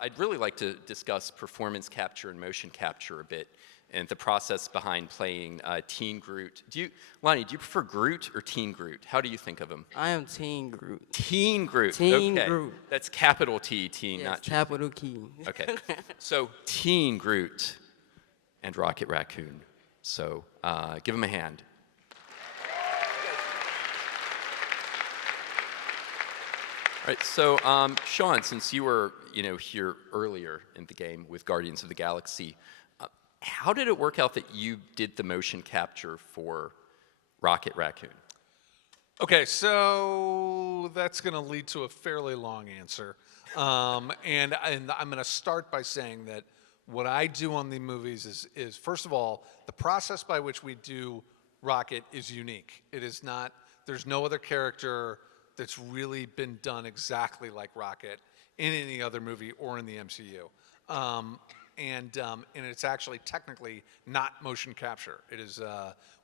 I'd really like to discuss performance capture and motion capture a bit, and the process behind playing Teen Groot. Lonnie, do you prefer Groot or Teen Groot? How do you think of him? I am Teen Groot. Teen Groot. Teen Okay. Groot. That's capital T, teen, Yes, not just. capital key. Okay. So Teen Groot and Rocket Raccoon. So give him a hand. All right, so Sean, since you were here earlier in the game with Guardians of the Galaxy, how did it work out that you did the motion capture for Rocket Raccoon? Okay, so that's going to lead to a fairly long answer. And I'm going to start by saying that what I do on the movies is, first of all, the process by which we do Rocket is unique. It is not, there's no other character that's really been done exactly like Rocket in any other movie or in the MCU. And it's actually technically not motion capture. It is,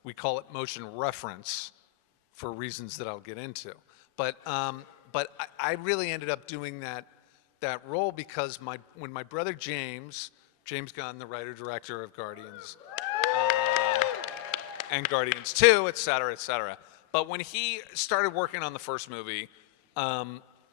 we call it motion reference for reasons that I'll get into. But I really ended up doing that role because when my brother James Gunn, the writer-director of Guardians, and Guardians 2, et cetera, but when he started working on the first movie,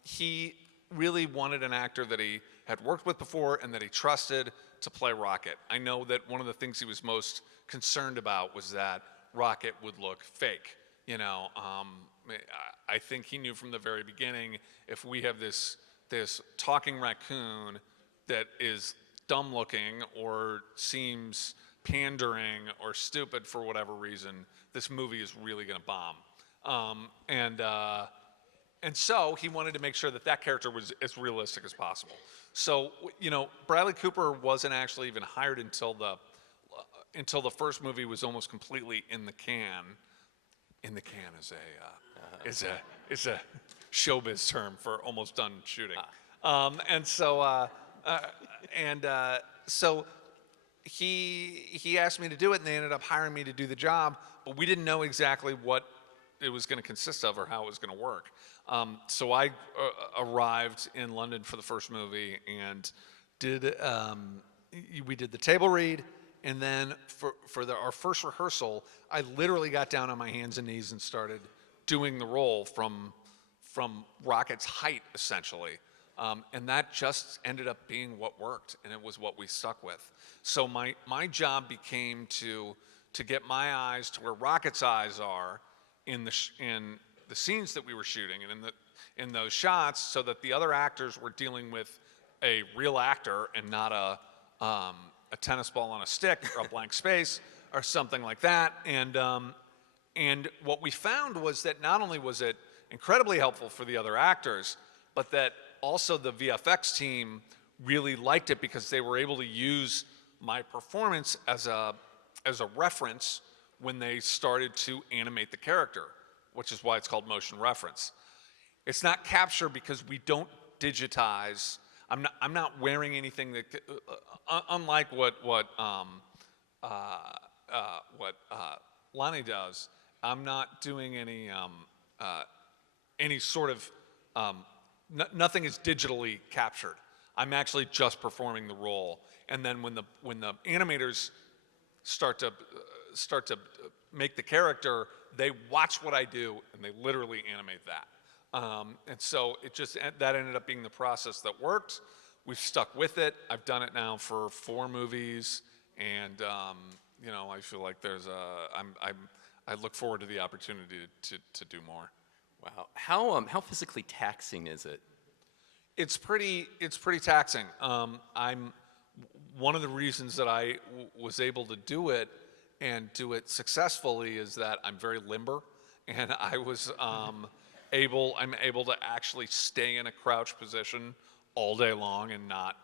he really wanted an actor that he had worked with before and that he trusted to play Rocket. I know that one of the things he was most concerned about was that Rocket would look fake. I think he knew from the very beginning, if we have this talking raccoon that is dumb looking or seems pandering or stupid for whatever reason, this movie is really going to bomb. And so he wanted to make sure that character was as realistic as possible. So, Bradley Cooper wasn't actually even hired until the first movie was almost completely in the can. In the can is a showbiz term for almost done shooting. So he asked me to do it, and they ended up hiring me to do the job, but we didn't know exactly what it was going to consist of or how it was going to work. So I arrived in London for the first movie and we did the table read, and then for our first rehearsal, I literally got down on my hands and knees and started doing the role from Rocket's height, essentially. And that just ended up being what worked, and it was what we stuck with. So my job became to get my eyes to where Rocket's eyes are in the scenes that we were shooting and in those shots, so that the other actors were dealing with a real actor and not a tennis ball on a stick or a blank space or something like that. And what we found was that not only was it incredibly helpful for the other actors, but that also the VFX team really liked it because they were able to use my performance as a reference when they started to animate the character, which is why it's called motion reference. It's not capture because we don't digitize. I'm not wearing anything that, unlike what Lonnie does. I'm not doing any sort of nothing is digitally captured. I'm actually just performing the role, and then when the animators start to make the character, they watch what I do and they literally animate that. And so that ended up being the process that worked. We've stuck with it. I've done it now for 4 movies, and I feel like I look forward to the opportunity to do more. Wow. How physically taxing is it? It's pretty taxing. One of the reasons that I was able to do it and do it successfully is that I'm very limber, and I was I'm able to actually stay in a crouch position all day long and not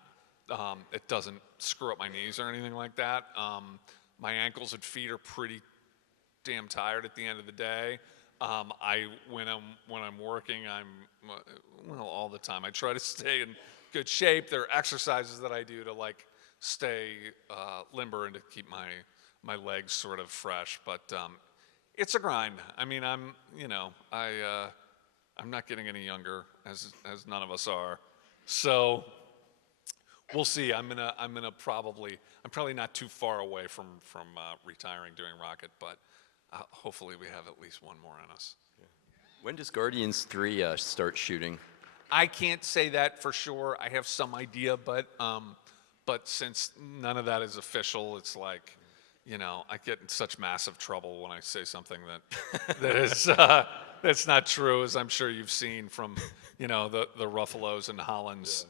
it doesn't screw up my knees or anything like that. My ankles and feet are pretty damn tired at the end of the day. When I'm working, all the time. I try to stay in good shape. There are exercises that I do to stay limber and to keep my legs sort of fresh. But it's a grind. I mean, I'm not getting any younger, as none of us are. So we'll see. I'm probably not too far away from retiring doing Rocket, but hopefully we have at least one more on us. When does Guardians 3 start shooting? I can't say that for sure. I have some idea, but since none of that is official, it's like, I get in such massive trouble when I say something that is that's not true, as I'm sure you've seen from, the Ruffalos and Hollands.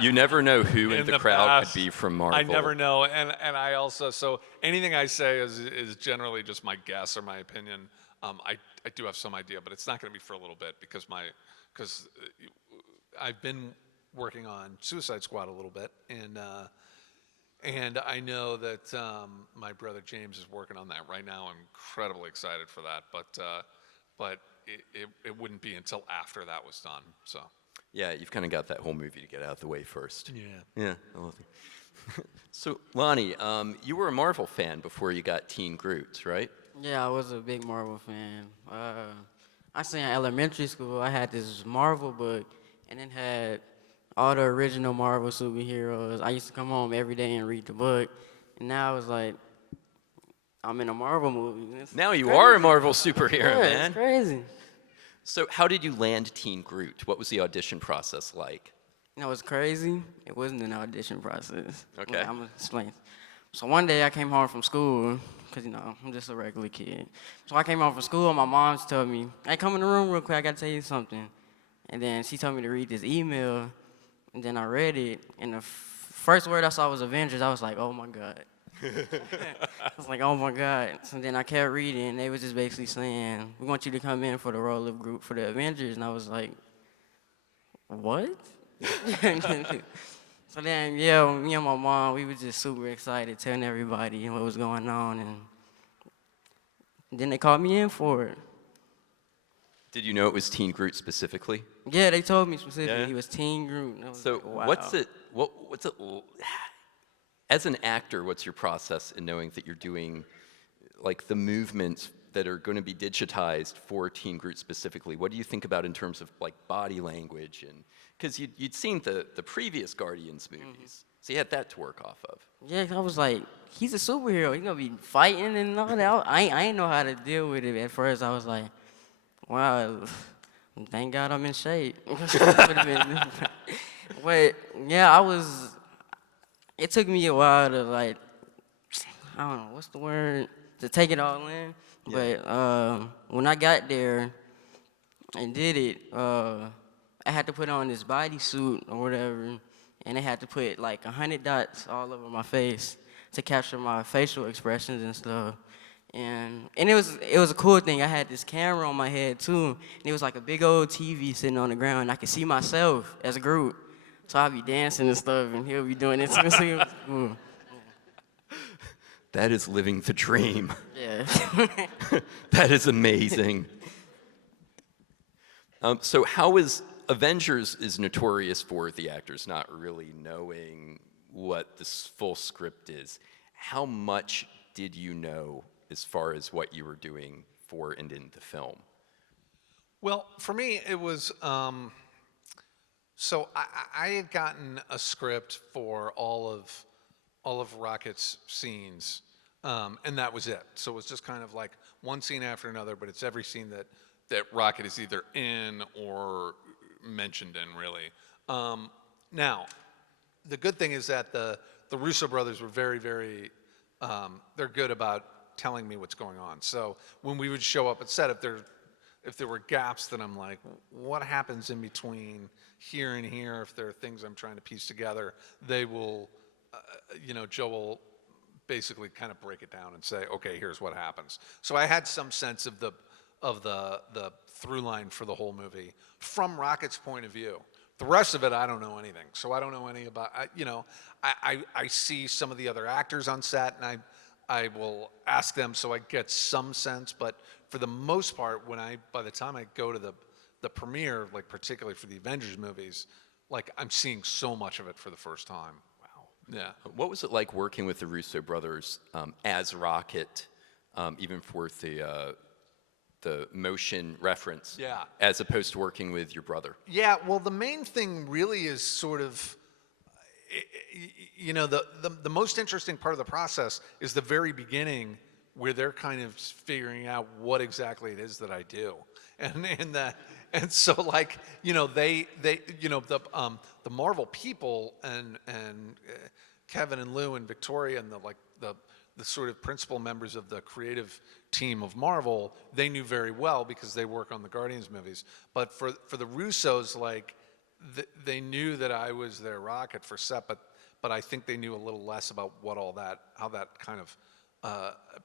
You never know who in the crowd past, could be from Marvel. I never know, and I also, so anything I say is generally just my guess or my opinion. I do have some idea, but it's not going to be for a little bit because I've been working on Suicide Squad a little bit, and I know that my brother James is working on that right now. I'm incredibly excited for that, but it wouldn't be until after that was done. So. Yeah, you've kind of got that whole movie to get out of the way first. Yeah. Yeah, I love it. So, Lonnie, you were a Marvel fan before you got Teen Groot, right? Yeah, I was a big Marvel fan. I say in elementary school, I had this Marvel book, and it had all the original Marvel superheroes. I used to come home every day and read the book, and now it's like, I'm in a Marvel movie. Now you are a Marvel superhero, Yeah, man. it's crazy. So how did you land Teen Groot? What was the audition process like? You know what's crazy? It wasn't an audition process. Okay. I'm going to explain. So one day I came home from school, because, I'm just a regular kid. So I came home from school, and my mom told me, hey, come in the room real quick, I got to tell you something. And then she told me to read this email, and then I read it, and the first word I saw was Avengers. I was like, oh, my God. I was like, oh, my God. So then I kept reading, and they was just basically saying, we want you to come in for the role of Groot for the Avengers. And I was like, what? So then, yeah, me and my mom, we were just super excited, telling everybody what was going on, and then they called me in for it. Did you know it was Teen Groot specifically? Yeah, they told me specifically Yeah. he was Teen Groot. And I was So like, wow. what's it? As an actor, what's your process in knowing that you're doing like the movements that are going to be digitized for Teen Groot specifically? What do you think about in terms of like body language? And because you'd seen the previous Guardians movies, so you had that to work off of. Yeah, I was like, he's a superhero. He's gonna be fighting and all that. I ain't know how to deal with it at first. I was like, wow, thank God I'm in shape. But yeah, it took me a while to like, I don't know, what's the word? To take it all in. Yeah. But when I got there and did it, I had to put on this bodysuit or whatever, and they had to put like 100 dots all over my face to capture my facial expressions and stuff. And it was a cool thing. I had this camera on my head too, and it was like a big old TV sitting on the ground. And I could see myself as a Groot, so I'd be dancing and stuff, and he'll be doing it. So it was cool. That is living the dream. Yeah. That is amazing. So how is Avengers is notorious for the actors not really knowing what the full script is. How much did you know as far as what you were doing for and in the film? Well, for me, it was, so I had gotten a script for all of Rocket's scenes, and that was it. So it was just kind of like one scene after another, but it's every scene that Rocket is either in or mentioned in, really. Now, the good thing is that the Russo brothers were very, very, they're good about telling me what's going on. So when we would show up at set, if there were gaps, then I'm like, what happens in between here and here? If there are things I'm trying to piece together, they will, Joe will basically kind of break it down and say, okay, here's what happens. So I had some sense of the through line for the whole movie from Rocket's point of view. The rest of it, I don't know anything. So I don't know any about, I see some of the other actors on set, and I will ask them so I get some sense. But for the most part, by the time I go to the premiere, like particularly for the Avengers movies, like I'm seeing so much of it for the first time. Wow. Yeah. What was it like working with the Russo brothers as Rocket, even for the motion reference, Yeah. as opposed to working with your brother? Yeah, well, the main thing really is sort of, the most interesting part of the process is the very beginning, where they're kind of figuring out what exactly it is that I do, and so like the Marvel people and Kevin and Lou and Victoria and the sort of principal members of the creative team of Marvel, they knew very well because they work on the Guardians movies. But for the Russos, like they knew that I was their Rocket for set, but I think they knew a little less about how that kind of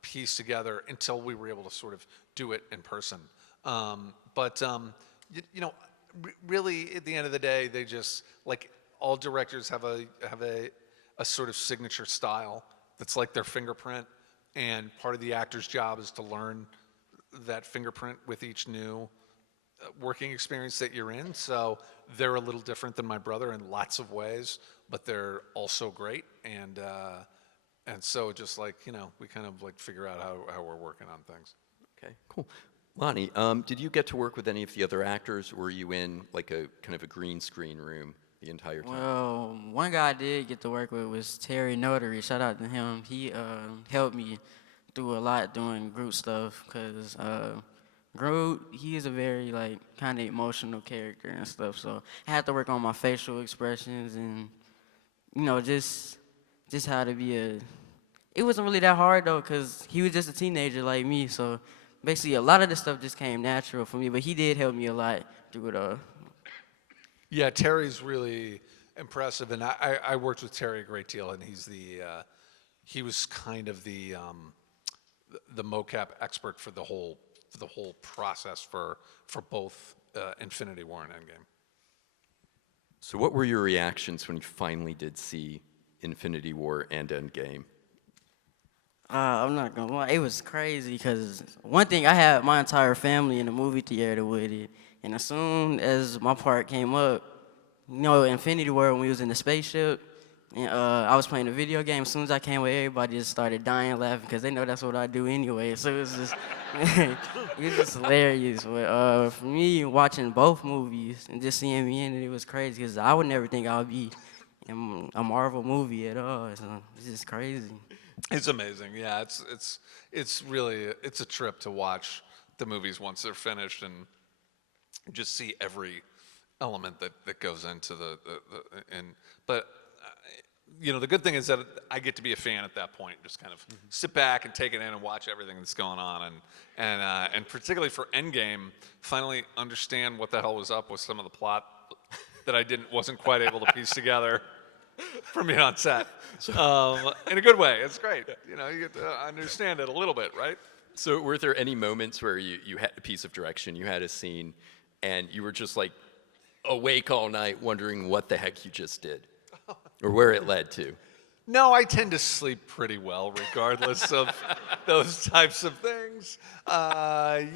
pieced together until we were able to sort of do it in person. Really, at the end of the day, they just, like, all directors have a sort of signature style that's like their fingerprint, and part of the actor's job is to learn that fingerprint with each new working experience that you're in. So they're a little different than my brother in lots of ways, but they're also great, and so just like, we kind of like figure out how we're working on things. Okay, cool. Lonnie, did you get to work with any of the other actors, or were you in like a kind of a green screen room the entire time? Well, one guy I did get to work with was Terry Notary. Shout out to him. He helped me through a lot doing Groot stuff, because Groot, he is a very like kind of emotional character and stuff. So I had to work on my facial expressions and just how to be a. It wasn't really that hard though, because he was just a teenager like me. So basically, a lot of this stuff just came natural for me. But he did help me a lot through it all. Yeah, Terry's really impressive, and I worked with Terry a great deal, and he was kind of the mocap expert for the whole process for both Infinity War and Endgame. So what were your reactions when you finally did see Infinity War and Endgame? I'm not gonna lie, it was crazy, because one thing, I had my entire family in the movie theater with it, and as soon as my part came up, Infinity War, when we was in the spaceship, and I was playing a video game, as soon as I came with, everybody just started dying laughing, because they know that's what I do anyway, so it was just, it was just hilarious. But for me, watching both movies and just seeing me in it, it was crazy, because I would never think I would be in a Marvel movie at all, so it's just crazy. It's amazing. Yeah, it's really a trip to watch the movies once they're finished and just see every element that goes into but the good thing is that I get to be a fan at that point, just kind of sit back and take it in and watch everything that's going on, and particularly for Endgame, finally understand what the hell was up with some of the plot that I wasn't quite able to piece together from being on set, in a good way. It's great. You get to understand it a little bit, right? So were there any moments where you had a piece of direction, you had a scene, and you were just like awake all night wondering what the heck you just did, or where it led to? No, I tend to sleep pretty well regardless of those types of things. But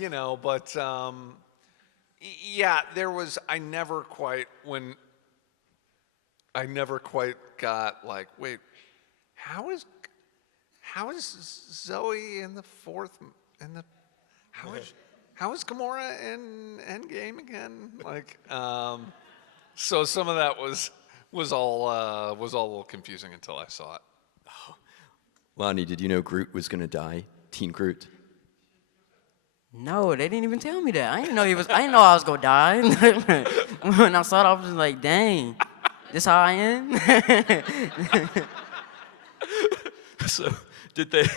yeah, I never quite got like, wait, how is Zoe in the fourth, how is Gamora in Endgame again? Like, so some of that was all a little confusing until I saw it. Lonnie, did you know Groot was going to die? Teen Groot. No, they didn't even tell me that. I didn't know I was gonna die. When I saw it, I was just like, dang, this how I am? So did they?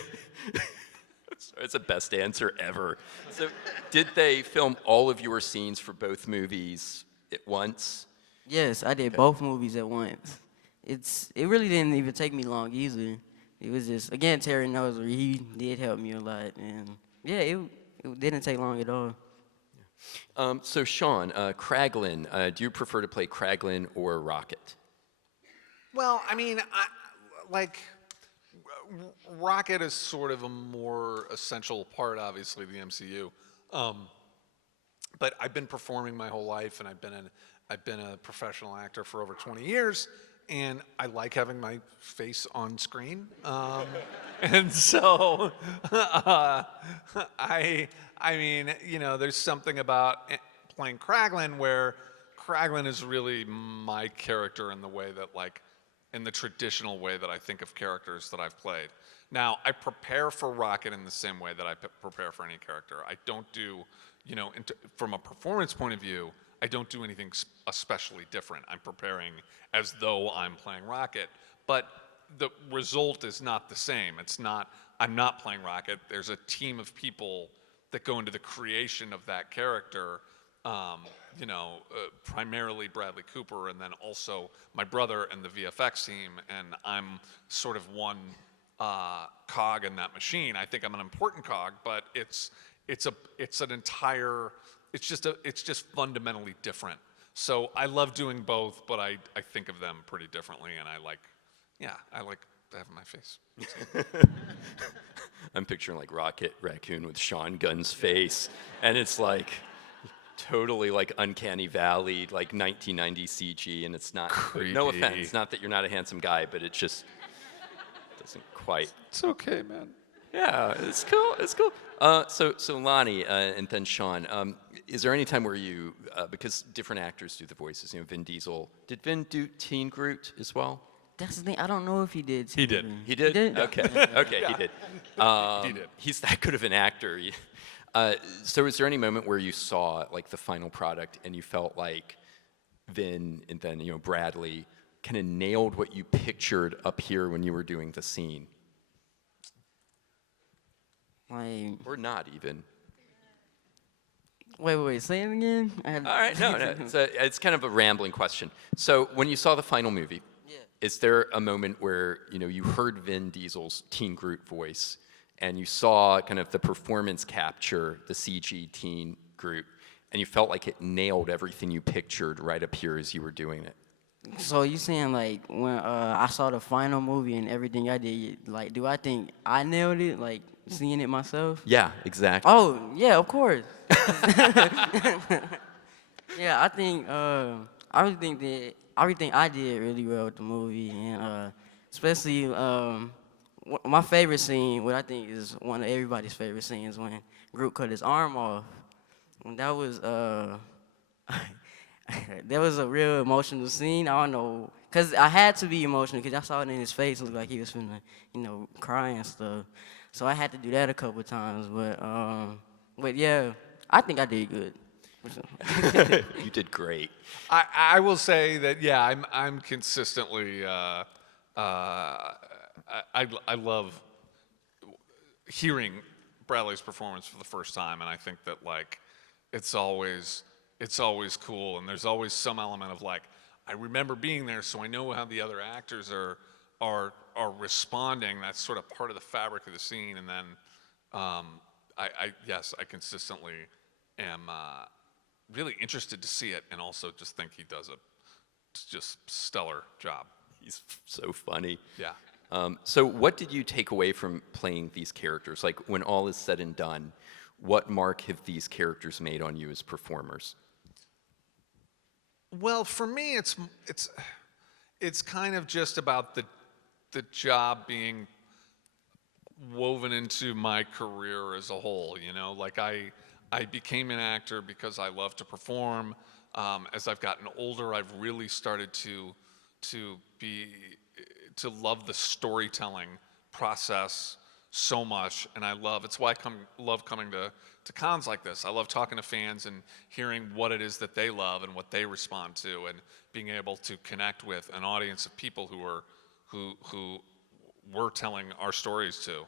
It's the best answer ever. So did they film all of your scenes for both movies at once? Yes, I did both movies at once. It really didn't even take me long either. It was just, again, Terry knows where he did help me a lot, and yeah, it didn't take long at all. So Sean, Kraglin, do you prefer to play Kraglin or Rocket? Well, I mean, Rocket is sort of a more essential part, obviously, of the MCU. But I've been performing my whole life, and I've been a professional actor for over 20 years, and I like having my face on screen. And so, I mean, there's something about playing Kraglin where Kraglin is really my character in the way that, like, in the traditional way that I think of characters that I've played. Now, I prepare for Rocket in the same way that I prepare for any character. I don't do, from a performance point of view, I don't do anything especially different. I'm preparing as though I'm playing Rocket, but the result is not the same. I'm not playing Rocket. There's a team of people that go into the creation of that character, primarily Bradley Cooper, and then also my brother and the VFX team, and I'm sort of one cog in that machine. I think I'm an important cog, but it's just fundamentally different. So I love doing both, but I think of them pretty differently, and I like having my face. I'm picturing like Rocket Raccoon with Sean Gunn's face, and it's like totally like Uncanny Valley, like 1990 CG, and it's not. Creepy. No offense, not that you're not a handsome guy, but it just doesn't quite. It's okay, man. Yeah, it's cool. It's cool. So Lonnie and then Sean, is there any time where you, because different actors do the voices, Vin Diesel, did Vin do Teen Groot as well? That's the thing. I don't know if he did. He did. He did? He did? Okay, okay, he did. He did. He's that good of an actor. So is there any moment where you saw like the final product and you felt like Vin and then Bradley kind of nailed what you pictured up here when you were doing the scene? Like, Or not even? wait, say it again? All right, no. It's kind of a rambling question. So when you saw the final movie, is there a moment where you heard Vin Diesel's Teen Groot voice and you saw kind of the performance capture, the CG Teen Groot, and you felt like it nailed everything you pictured right up here as you were doing it? So you saying like when I saw the final movie and everything I did, like do I think I nailed it, like seeing it myself? Yeah, exactly. Oh yeah, of course. Yeah, I really think that everything I did really well with the movie, and especially my favorite scene, what I think is one of everybody's favorite scenes, when Groot cut his arm off. And that was that was a real emotional scene. I don't know, cause I had to be emotional, cause I saw it in his face. It looked like he was finna, cry and stuff. So I had to do that a couple times. But yeah, I think I did good. You did great. I will say that I'm consistently I love hearing Bradley's performance for the first time, and I think that like it's always cool, and there's always some element of like I remember being there, so I know how the other actors are responding. That's sort of part of the fabric of the scene, and then I consistently am really interested to see it, and also just think he does a just stellar job. He's so funny. Yeah. So what did you take away from playing these characters? Like when all is said and done, what mark have these characters made on you as performers? Well, for me, it's kind of just about the job being woven into my career as a whole. Like I became an actor because I love to perform. As I've gotten older, I've really started to love the storytelling process so much, and it's why I love coming to cons like this. I love talking to fans and hearing what it is that they love and what they respond to, and being able to connect with an audience of people who we're telling our stories to.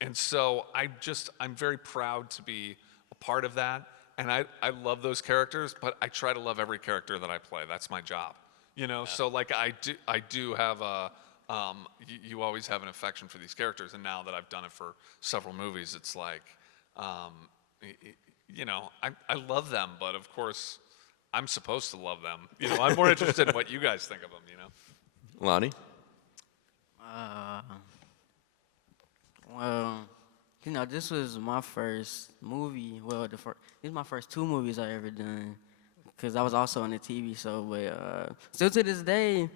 And so I'm very proud to be a part of that, and I love those characters, but I try to love every character that I play. That's my job. So like I do have you always have an affection for these characters, and now that I've done it for several movies, it's like, I love them, but of course, I'm supposed to love them. I'm more interested in what you guys think of them. Lonnie? Well, this was my first movie. Well, these are my first 2 movies I ever done, because I was also on a TV show. But still to this day,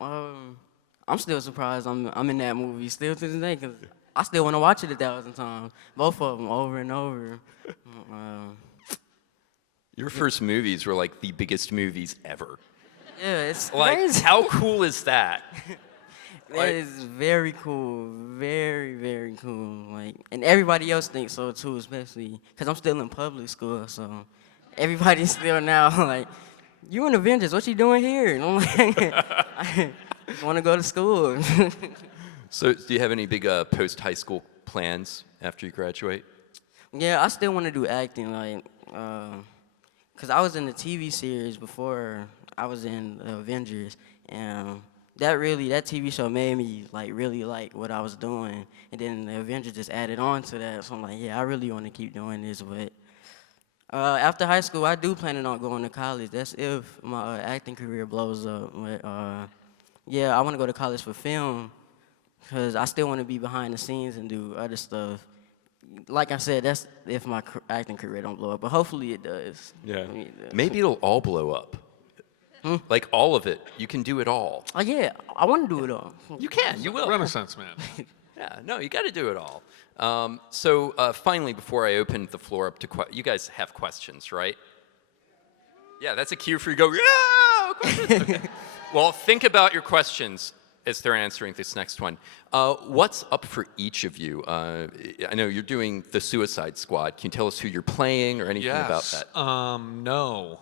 I'm still surprised I'm in that movie still to this day, because I still want to watch it 1,000 times, both of them over and over. Your first movies were like the biggest movies ever. Yeah, it's Like, crazy. how cool is that? That is very cool, very, very cool. Like, and everybody else thinks so too, especially because I'm still in public school, so everybody's still now like, "You in Avengers? What you doing here?" And I'm like, "I just want to go to school." So, do you have any big post-high school plans after you graduate? Yeah, I still want to do acting, like, cause I was in the TV series before I was in the Avengers, and that TV show made me like really like what I was doing, and then the Avengers just added on to that. So I'm like, yeah, I really want to keep doing this. But after high school, I do plan on going to college. That's if my acting career blows up. But yeah, I want to go to college for film, cause I still want to be behind the scenes and do other stuff. Like I said, that's if my acting career don't blow up, but hopefully it does. Yeah. I mean, it does. Maybe it'll all blow up. Like all of it. You can do it all. Oh yeah, I want to do it all. You can. You will. Renaissance man. Yeah. No, you got to do it all. So finally, before I open the floor up to you guys have questions, right? Yeah, that's a cue for you to go. Yeah. Questions. Okay. Well, think about your questions as they're answering this next one. What's up for each of you? I know you're doing the Suicide Squad. Can you tell us who you're playing or anything about Yes. that? No.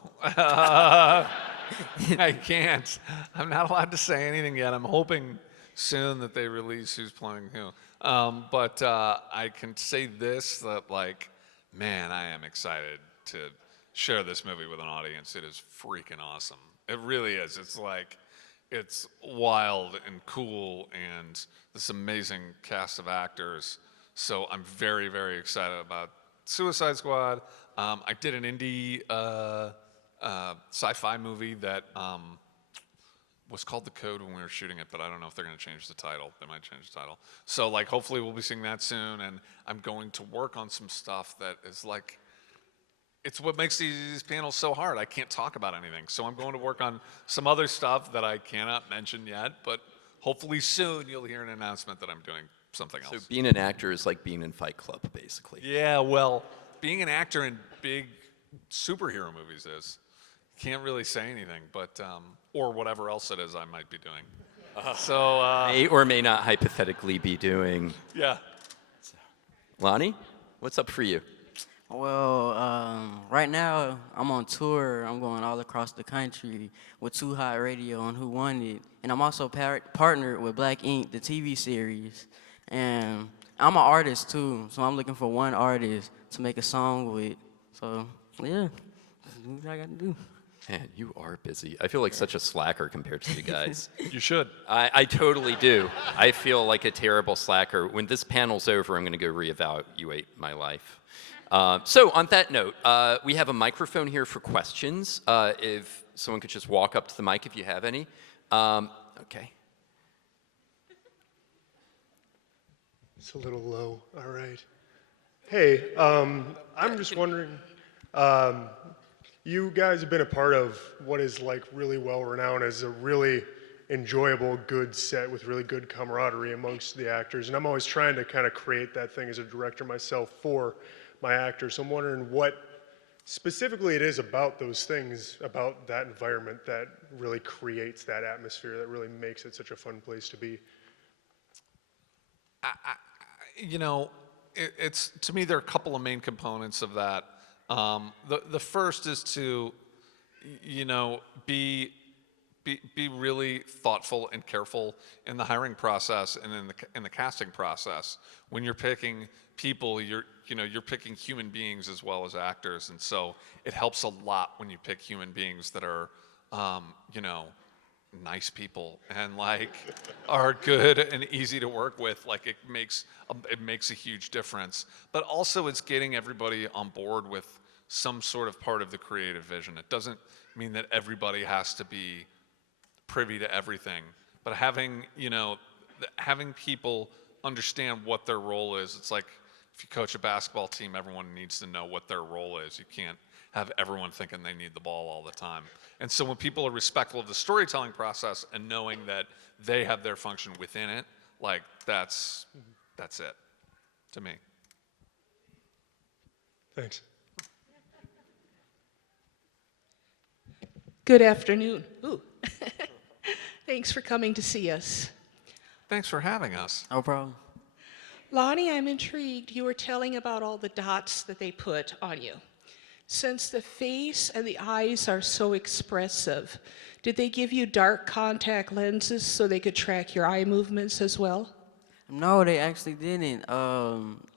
I can't. I'm not allowed to say anything yet. I'm hoping soon that they release who's playing who. But I can say this, that like, man, I am excited to share this movie with an audience. It is freaking awesome. It really is. It's like, it's wild and cool and this amazing cast of actors. So I'm very, very excited about Suicide Squad. I did an indie sci-fi movie that was called The Code when we were shooting it, but I don't know if they're going to change the title. They might change the title. So like, hopefully we'll be seeing that soon, and I'm going to work on some stuff that is like, it's what makes these panels so hard. I can't talk about anything. So I'm going to work on some other stuff that I cannot mention yet, but hopefully soon you'll hear an announcement that I'm doing something else. So being an actor is like being in Fight Club, basically. Yeah, well, being an actor in big superhero movies is. Can't really say anything, but, or whatever else it is I might be doing. So, May or may not hypothetically be doing. yeah. Lonnie, what's up for you? Well, right now I'm on tour. I'm going all across the country with Too Hot Radio and Who Won It, and I'm also partnered with Black Ink, the TV series. And I'm an artist too, so I'm looking for one artist to make a song with. So yeah, that's what I got to do. Man, you are busy. I feel like such a slacker compared to you guys. You should. I totally do. I feel like a terrible slacker. When this panel's over, I'm going to go reevaluate my life. So on that note, we have a microphone here for questions. If someone could just walk up to the mic if you have any. Okay. It's a little low. All right. Hey, I'm just wondering, you guys have been a part of what is like really well renowned as a really enjoyable, good set with really good camaraderie amongst the actors. And I'm always trying to kind of create that thing as a director myself for my actors. So I'm wondering what specifically it is about those things, about that environment that really creates that atmosphere, that really makes it such a fun place to be. You know, it's to me there are a couple of main components of that. The first is to, you know, be really thoughtful and careful in the hiring process and in the casting process. When you're picking people, you're picking human beings as well as actors, and so it helps a lot when you pick human beings that are, you know, nice people and like are good and easy to work with. Like it makes a huge difference. But also it's getting everybody on board with some sort of part of the creative vision. It doesn't mean that everybody has to be privy to everything, but having people understand what their role is. It's like if you coach a basketball team, everyone needs to know what their role is. You can't have everyone thinking they need the ball all the time. And so when people are respectful of the storytelling process and knowing that they have their function within it, like that's it to me. Thanks. Good afternoon. Ooh. Thanks for coming to see us. Thanks for having us. No problem. Lonnie, I'm intrigued. You were telling about all the dots that they put on you. Since the face and the eyes are so expressive, did they give you dark contact lenses so they could track your eye movements as well? No, they actually didn't.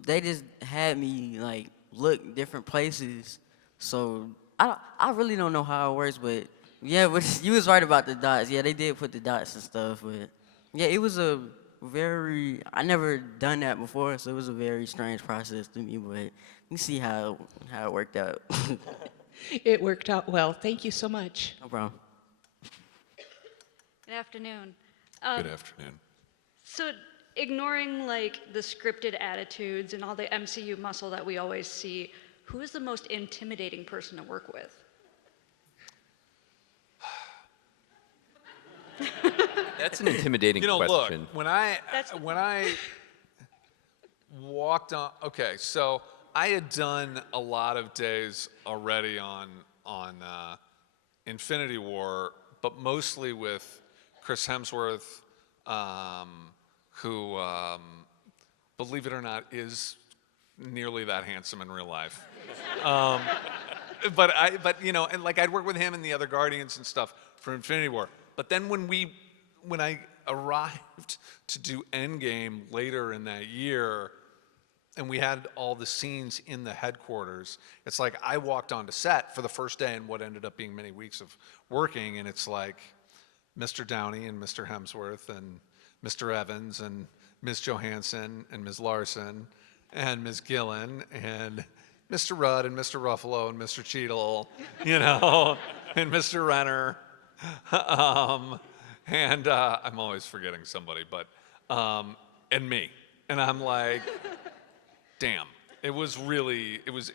They just had me like look different places. So I really don't know how it works, but yeah, but you was right about the dots. Yeah, they did put the dots and stuff, but yeah, it was I never done that before, so it was a very strange process to me. But you see how it worked out. It worked out well. Thank you so much. No problem. Good afternoon. Good afternoon. So ignoring like the scripted attitudes and all the MCU muscle that we always see, who is the most intimidating person to work with? That's an intimidating You know, question. look, when I That's- walked on, okay, so I had done a lot of days already on Infinity War, but mostly with Chris Hemsworth, who, believe it or not, is nearly that handsome in real life. But you know, and like I'd work with him and the other Guardians and stuff for Infinity War. But then when I arrived to do Endgame later in that year, and we had all the scenes in the headquarters, it's like I walked onto set for the first day in what ended up being many weeks of working, and it's like Mr. Downey and Mr. Hemsworth and Mr. Evans and Ms. Johansson and Ms. Larson and Ms. Gillen and Mr. Rudd and Mr. Ruffalo and Mr. Cheadle, you know, and Mr. Renner. And I'm always forgetting somebody, but, and me. And I'm like, damn, it was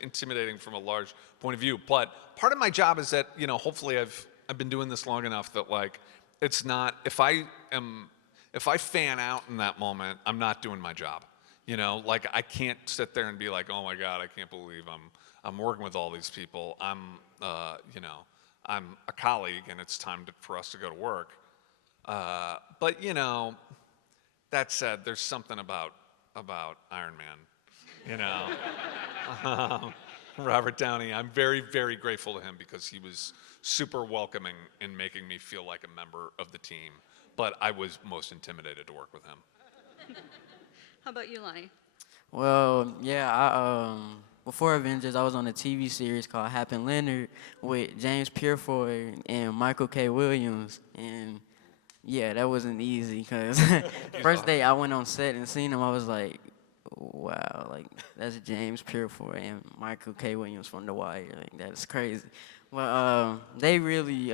intimidating from a large point of view. But part of my job is that, you know, hopefully I've been doing this long enough that like, it's not, if I fan out in that moment, I'm not doing my job. You know, like I can't sit there and be like, oh my God, I can't believe I'm working with all these people. You know, I'm a colleague and it's time for us to go to work. But you know, that said, there's something about Iron Man, you know. Robert Downey, I'm very, very grateful to him because he was super welcoming in making me feel like a member of the team. But I was most intimidated to work with him. How about you, Lonnie? Well, yeah, before Avengers, I was on a TV series called Happen Leonard with James Purefoy and Michael K. Williams, and yeah, that wasn't easy because first day I went on set and seen him, I was like, wow, like that's James Purefoy and Michael K. Williams from The Wire, like that's crazy. Well, they really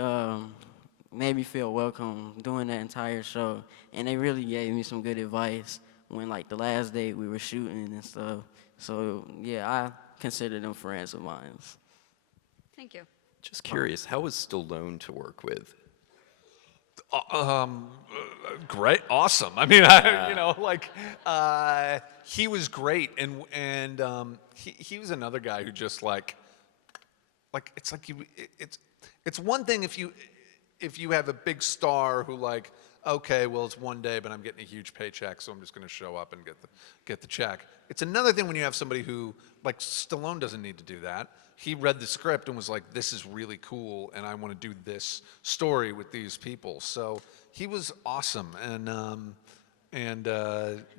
made me feel welcome doing that entire show, and they really gave me some good advice when like the last day we were shooting and stuff. So yeah, I consider them friends of mine. Thank you. Just curious, how was Stallone to work with? Great, awesome. I mean, you know, like he was great, and he was another guy who just like it's like it's one thing if you have a big star who like, okay, well it's one day, but I'm getting a huge paycheck, so I'm just going to show up and get the check. It's another thing when you have somebody who like Stallone doesn't need to do that. He read the script and was like, this is really cool, and I want to do this story with these people. So he was awesome, and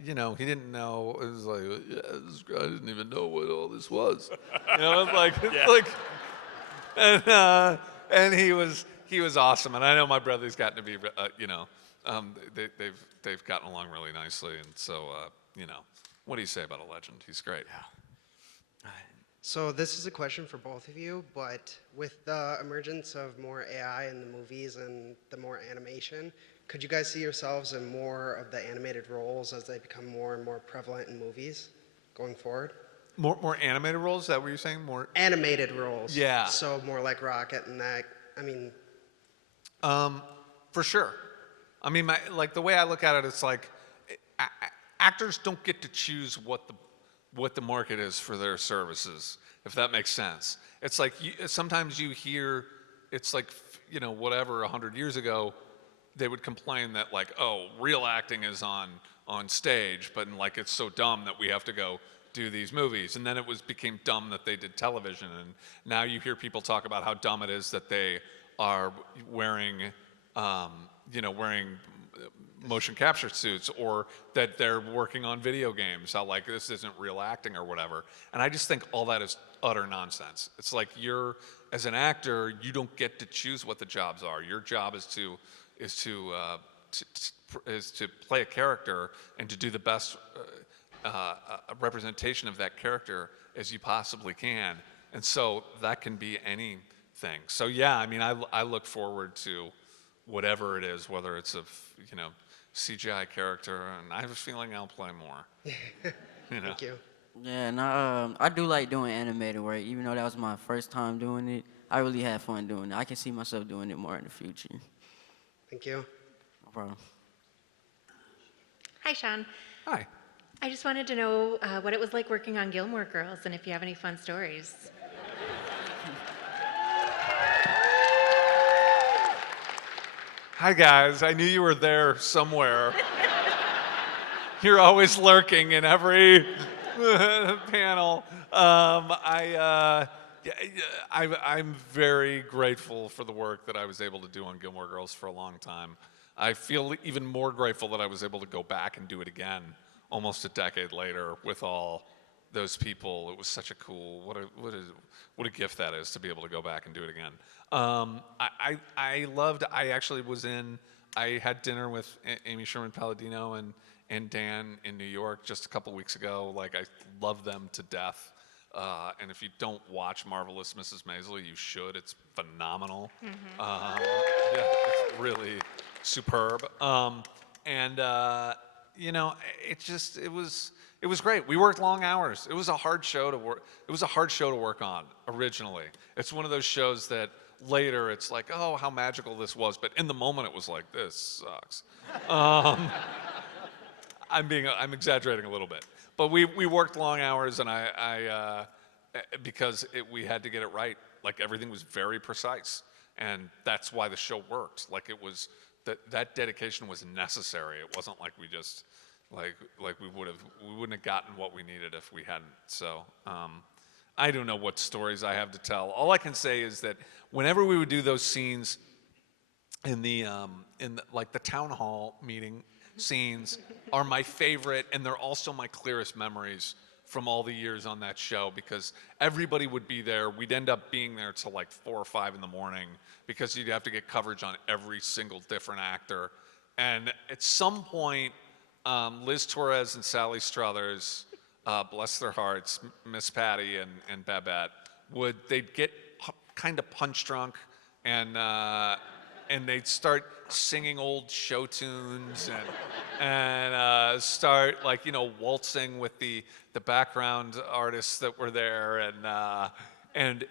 you know, he didn't know. It was like, yeah, I didn't even know what all this was. You know, it's like, and he was awesome. And I know my brother's gotten to be, you know, they've gotten along really nicely, and so you know, what do you say about a legend? He's great. Yeah. So this is a question for both of you, but with the emergence of more AI in the movies and the more animation, could you guys see yourselves in more of the animated roles as they become more and more prevalent in movies going forward? More animated roles? Is that what you're saying? More Animated roles. Yeah. So more like Rocket and that. I mean, for sure. I mean, like the way I look at it, it's like actors don't get to choose what the market is for their services, if that makes sense. It's like sometimes you hear, it's like, whatever 100 years ago, they would complain that like, oh, real acting is on stage, but like it's so dumb that we have to go do these movies. And then it became dumb that they did television. And now you hear people talk about how dumb it is that they are wearing, wearing motion capture suits, or that they're working on video games, how like this isn't real acting or whatever. And I just think all that is utter nonsense. It's like as an actor, you don't get to choose what the jobs are. Your job is to play a character and to do the best representation of that character as you possibly can. And so that can be anything. So yeah, I mean, I look forward to whatever it is, whether it's a CGI character, and I have a feeling I'll play more. Thank you. Yeah, and I do like doing animated work. Even though that was my first time doing it, I really had fun doing it. I can see myself doing it more in the future. Thank you. No problem. Hi, Sean. Hi. I just wanted to know what it was like working on Gilmore Girls and if you have any fun stories. Hi guys, I knew you were there somewhere. You're always lurking in every panel. I'm very grateful for the work that I was able to do on Gilmore Girls for a long time. I feel even more grateful that I was able to go back and do it again almost a decade later with all those people. It was such a cool, what a gift that is to be able to go back and do it again. I had dinner with Amy Sherman Palladino and Dan in New York just a couple weeks ago. Like, I love them to death. And if you don't watch Marvelous Mrs. Maisel, you should. It's phenomenal. Yeah, it's really superb. It was great. We worked long hours. It was a hard show to work. It was a hard show to work on originally. It's one of those shows that later it's like, oh, how magical this was. But in the moment, it was like, this sucks. I'm exaggerating a little bit. But we worked long hours, and because we had to get it right. Like, everything was very precise, and that's why the show worked. Like, it was that dedication was necessary. It wasn't like we just we wouldn't have gotten what we needed if we hadn't. So I don't know what stories I have to tell. All I can say is that whenever we would do those scenes in the town hall meeting scenes are my favorite, and they're also my clearest memories from all the years on that show, because everybody would be there. We'd end up being there till like 4 or 5 in the morning because you'd have to get coverage on every single different actor. And at some point, Liz Torres and Sally Struthers, bless their hearts, Miss Patty and Babette, they'd get kind of punch drunk, and they'd start singing old show tunes and start waltzing with the background artists that were there, and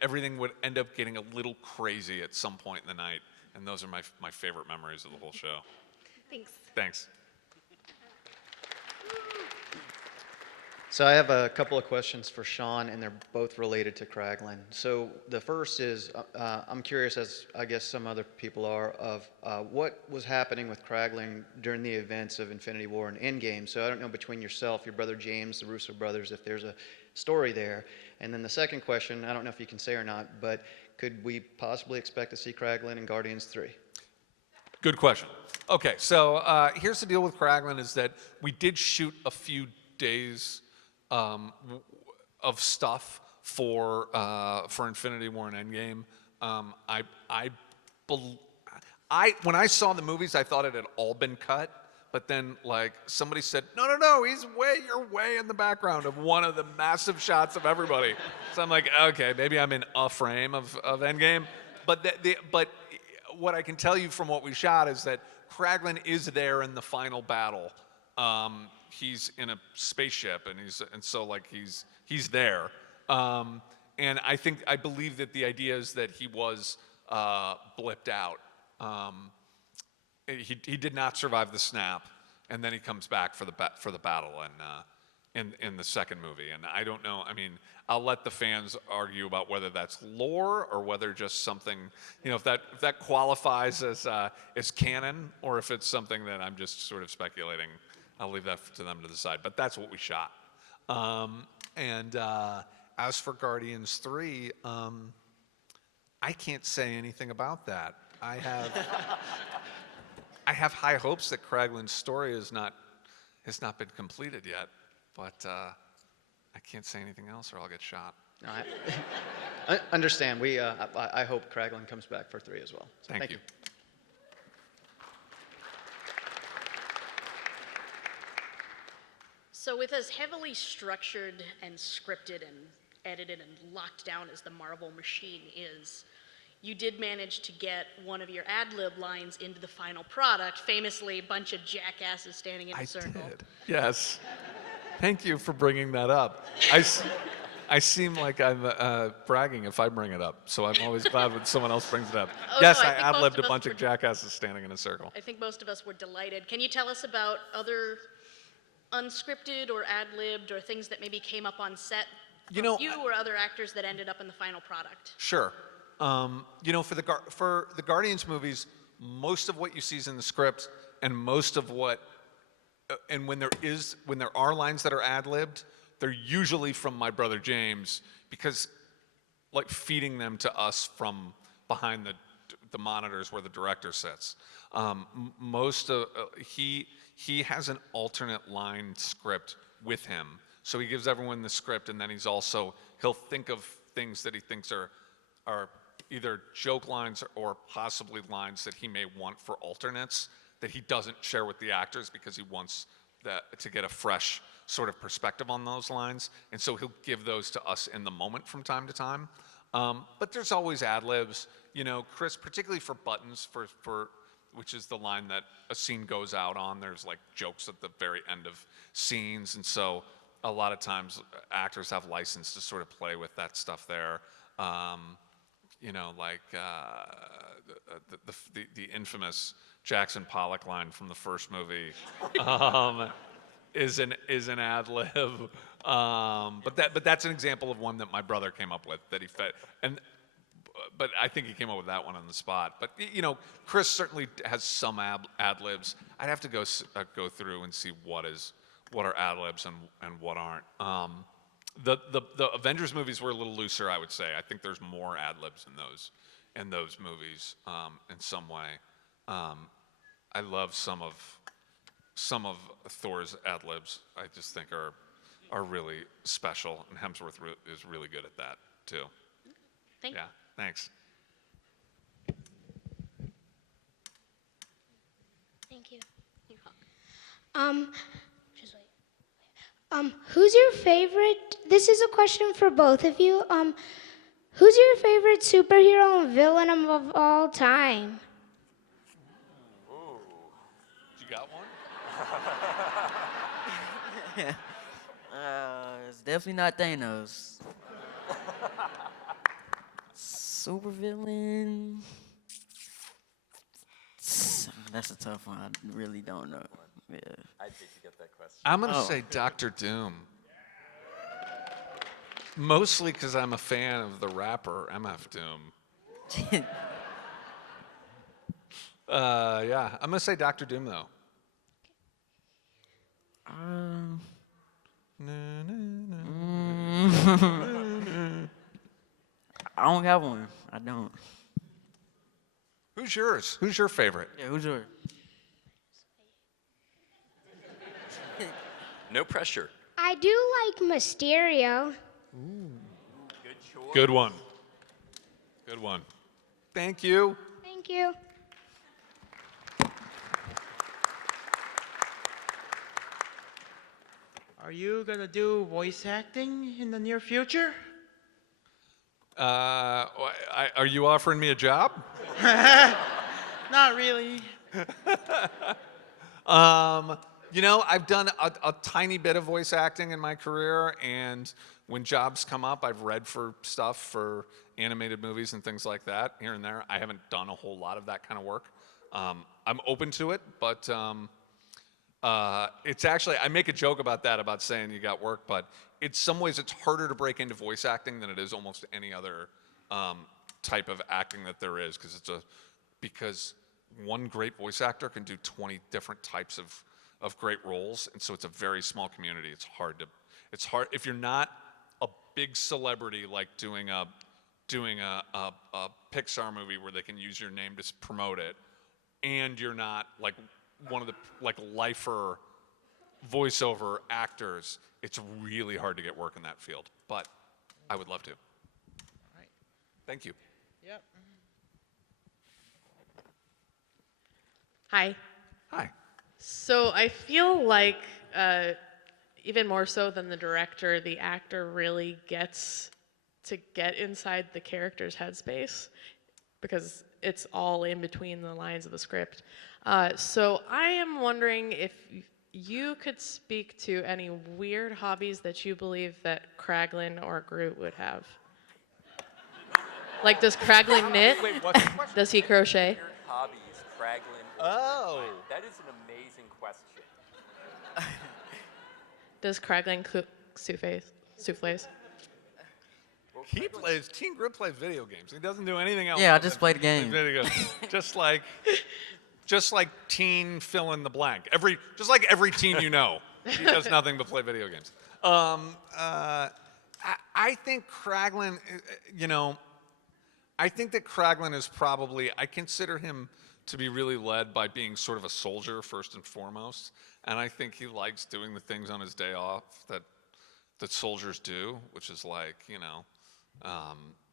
everything would end up getting a little crazy at some point in the night. And those are my favorite memories of the whole show. Thanks. Thanks. So I have a couple of questions for Sean, and they're both related to Kraglin. So the first is, I'm curious, as I guess some other people are, of what was happening with Kraglin during the events of Infinity War and Endgame. So I don't know, between yourself, your brother James, the Russo brothers, if there's a story there. And then the second question, I don't know if you can say or not, but could we possibly expect to see Kraglin in Guardians 3? Good question. Okay, so here's the deal with Kraglin is that we did shoot a few days of stuff for Infinity War and Endgame. When I saw the movies, I thought it had all been cut, but then somebody said, no, you're way in the background of one of the massive shots of everybody. So I'm like, okay, maybe I'm in a frame of Endgame, but what I can tell you from what we shot is that Kraglin is there in the final battle. He's in a spaceship, and so he's there. And I believe that the idea is that he was blipped out. He did not survive the snap, and then he comes back for the battle, in the second movie. And I don't know. I mean, I'll let the fans argue about whether that's lore or whether just something, if that qualifies as canon, or if it's something that I'm just sort of speculating. I'll leave that to them to decide. But that's what we shot. And as for Guardians 3, I can't say anything about that. I have high hopes that Kraglin's story has not been completed yet, but I can't say anything else or I'll get shot. No, I understand. I hope Kraglin comes back for 3 as well. So Thank you. So with as heavily structured and scripted and edited and locked down as the Marvel machine is, you did manage to get one of your ad-lib lines into the final product, famously, a bunch of jackasses standing in a circle. I did. Yes. Thank you for bringing that up. I seem like I'm bragging if I bring it up, so I'm always glad when someone else brings it up. Oh, Yes, no, I I think most ad-libbed of a us bunch were- of jackasses standing in a circle. I think most of us were delighted. Can you tell us about other unscripted or ad-libbed or things that maybe came up on set from you or other actors that ended up in the final product? Sure. For the Guardians movies, most of what you see is in the script, and most of what, and when there are lines that are ad-libbed, they're usually from my brother James, because like feeding them to us from behind the monitors where the director sits. He has an alternate line script with him, so he gives everyone the script, and then he'll think of things that he thinks are either joke lines or possibly lines that he may want for alternates that he doesn't share with the actors because he wants to get a fresh sort of perspective on those lines, and so he'll give those to us in the moment from time to time. But there's always ad-libs. Chris, particularly for Buttons, which is the line that a scene goes out on, there's like jokes at the very end of scenes, and so a lot of times actors have license to sort of play with that stuff there. The infamous Jackson Pollock line from the first movie is an ad-lib. But that's an example of one that my brother came up with that he fed. But I think he came up with that one on the spot. But Chris certainly has some ad-libs. I'd have to go through and see what are ad-libs and what aren't. The Avengers movies were a little looser, I would say. I think there's more ad-libs in those movies in some way. I love some of Thor's ad-libs. I just think are really special, and Hemsworth is really good at that too. Thank you. Yeah, thanks. Thank you. You're welcome. Just wait. Who's your favorite? This is a question for both of you. Who's your favorite superhero and villain of all time? Ooh, you got one? It's definitely not Thanos. Super villain. That's a tough one. I really don't know. Yeah. I'd hate to get that question. I'm gonna say Dr. Doom. Mostly because I'm a fan of the rapper MF Doom. Yeah, I'm gonna say Dr. Doom though. I don't have one. I don't. Who's yours? Who's your favorite? Yeah, who's yours? No pressure. I do like Mysterio. Good choice. Good one. Good one. Thank you. Thank you. Are you gonna do voice acting in the near future? Are you offering me a job? Not really. I've done a tiny bit of voice acting in my career, and when jobs come up, I've read for stuff for animated movies and things like that here and there. I haven't done a whole lot of that kind of work. I'm open to it, but It's actually, I make a joke about that, about saying you got work, but in some ways it's harder to break into voice acting than it is almost any other type of acting that there is, because one great voice actor can do 20 different types of great roles, and so it's a very small community. It's hard if you're not a big celebrity, like doing a Pixar movie where they can use your name to promote it, and you're not like one of the like lifer voiceover actors, it's really hard to get work in that field. But I would love to. Right. Thank you. Yep. Hi. Hi. So I feel like even more so than the director, the actor really gets to get inside the character's headspace because it's all in between the lines of the script. So I am wondering if you could speak to any weird hobbies that you believe that Kraglin or Groot would have. Like, does Kraglin knit? Wait, what's the question? Does he crochet? Weird hobbies, Kraglin. Oh. That is an amazing question. Does Kraglin cook souffles? Teen Groot plays video games. He doesn't do anything else. Yeah, I just played a game. Video games. just like teen fill in the blank. Just like every teen you know. He does nothing but play video games. I think Kraglin, I think that Kraglin is probably, I consider him to be really led by being sort of a soldier first and foremost. And I think he likes doing the things on his day off that soldiers do, which is like,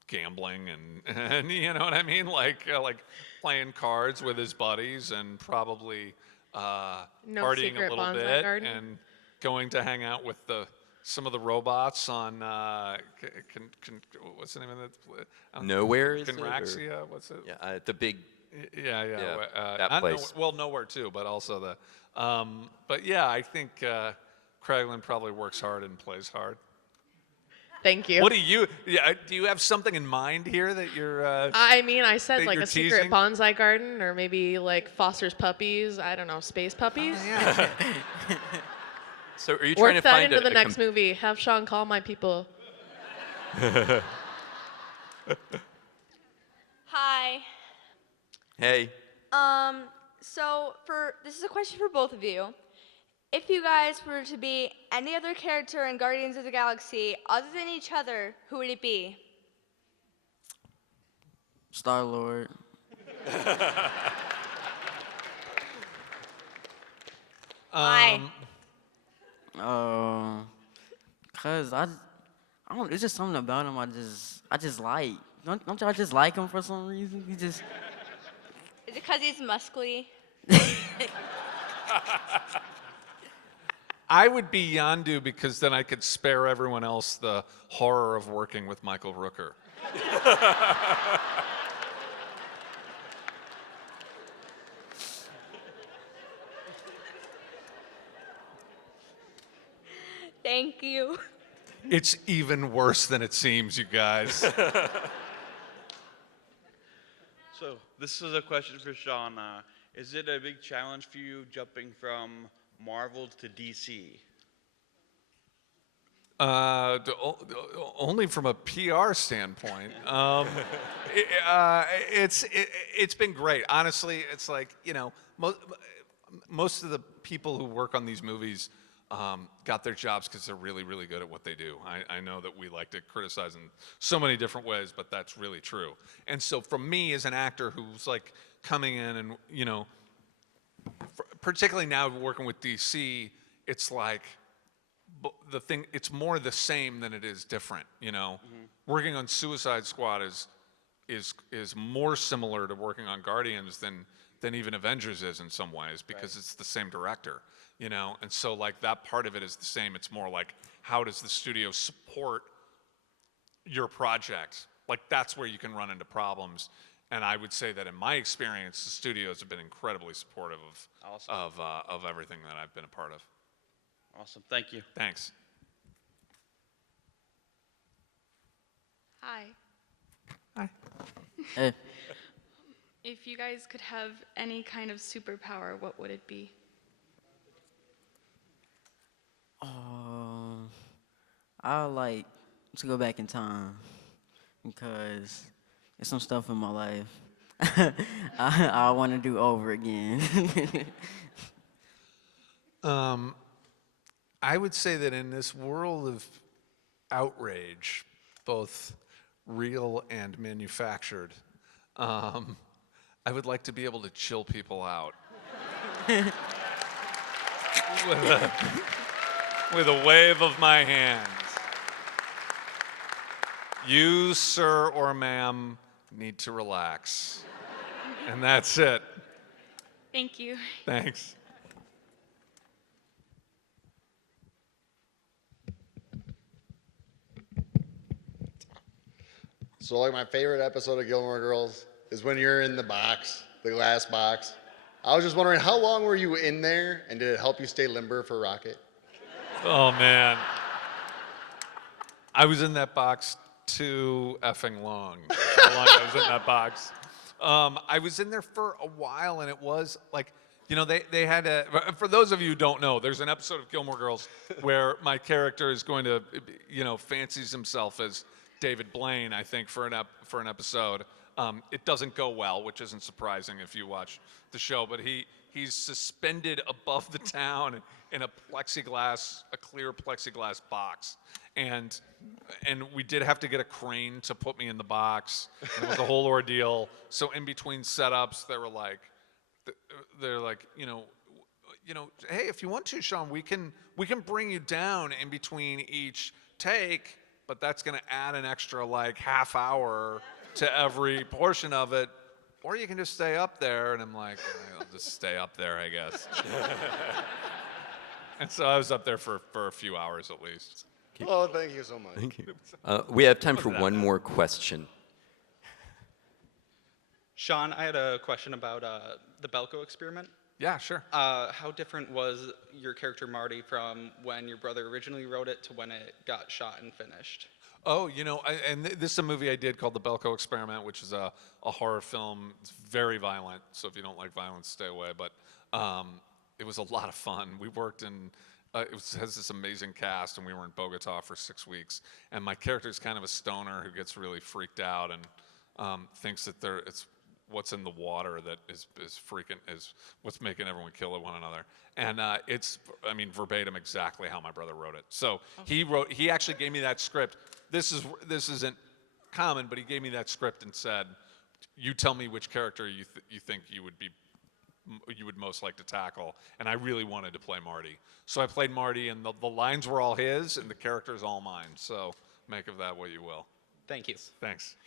gambling and you know what I mean? Like playing cards with his buddies and probably No partying a secret little bonsai bit garden? and going to hang out with some of the robots on what's the name of that? Nowhere is it, or- Conraxia, what's it? Yeah, the big. Yeah. That not place. Nowhere too, but also but yeah, I think Kraglin probably works hard and plays hard. Thank you. What do you have something in mind here that you're? I mean, I said that like you're a secret teasing? bonsai garden, or maybe like Foster's puppies. I don't know, space puppies. Yeah. So are you Work trying to that find into the a next movie. Have Sean call my people. Hi. Hey. So this is a question for both of you. If you guys were to be any other character in Guardians of the Galaxy other than each other, who would it be? Star-Lord. Why? Cause I don't. It's just something about him. I just like. Don't y'all just like him for some reason? He just. Is it because he's muscly? I would be Yondu because then I could spare everyone else the horror of working with Michael Rooker. Thank you. It's even worse than it seems, you guys. So this is a question for Sean. Is it a big challenge for you jumping from Marvel to DC? Only from a PR standpoint. It's been great. Honestly, it's like, most of the people who work on these movies got their jobs because they're really, really good at what they do. I know that we like to criticize in so many different ways, but that's really true. And so for me as an actor who's like coming in and, particularly now working with DC, it's like it's more the same than it is different, Working on Suicide Squad is more similar to working on Guardians than even Avengers is in some ways because it's the same director. And so like that part of it is the same. It's more like, how does the studio support your project? Like that's where you can run into problems. And I would say that in my experience, the studios have been incredibly supportive of everything that I've been a part of. Awesome, thank you. Thanks. Hi. Hi. Hey. If you guys could have any kind of superpower, what would it be? I would like to go back in time because there's some stuff in my life I want to do over again. I would say that in this world of outrage, both real and manufactured, I would like to be able to chill people out with a wave of my hand. You, sir or ma'am, need to relax. And that's it. Thank you. Thanks. So like my favorite episode of Gilmore Girls is when you're in the box, the glass box. I was just wondering, how long were you in there, and did it help you stay limber for Rocket? Oh, man. I was in that box too effing long. That's how long I was in that box. I was in there for a while, and it was like, you know, they had a, for those of you who don't know, there's an episode of Gilmore Girls where my character is going to, you know, fancies himself as David Blaine, I think, for an episode. It doesn't go well, which isn't surprising if you watch the show, but he's suspended above the town in a clear plexiglass box. And we did have to get a crane to put me in the box. And it was a whole ordeal. So in between setups, they're like, you know, hey, if you want to, Sean, we can bring you down in between each take, but that's going to add an extra like half hour to every portion of it. Or you can just stay up there. And I'm like, I'll just stay up there, I guess. And so I was up there for a few hours at least. Oh, thank you so much. Thank you. We have time for one more question. Sean, I had a question about the Belko experiment. Yeah, sure. How different was your character Marty from when your brother originally wrote it to when it got shot and finished? Oh, you know, this is a movie I did called The Belko Experiment, which is a horror film. It's very violent, so if you don't like violence, stay away. But it was a lot of fun. We worked in, has this amazing cast, and we were in Bogota for 6 weeks. And my character is kind of a stoner who gets really freaked out and thinks that it's what's in the water that is what's making everyone kill one another. And it's, I mean, verbatim exactly how my brother wrote it. So he actually gave me that script. This isn't common, but he gave me that script and said, you tell me which character you think you would most like to tackle. And I really wanted to play Marty. So I played Marty, and the lines were all his, and the character's all mine. So make of that what you will. Thank you. Thanks.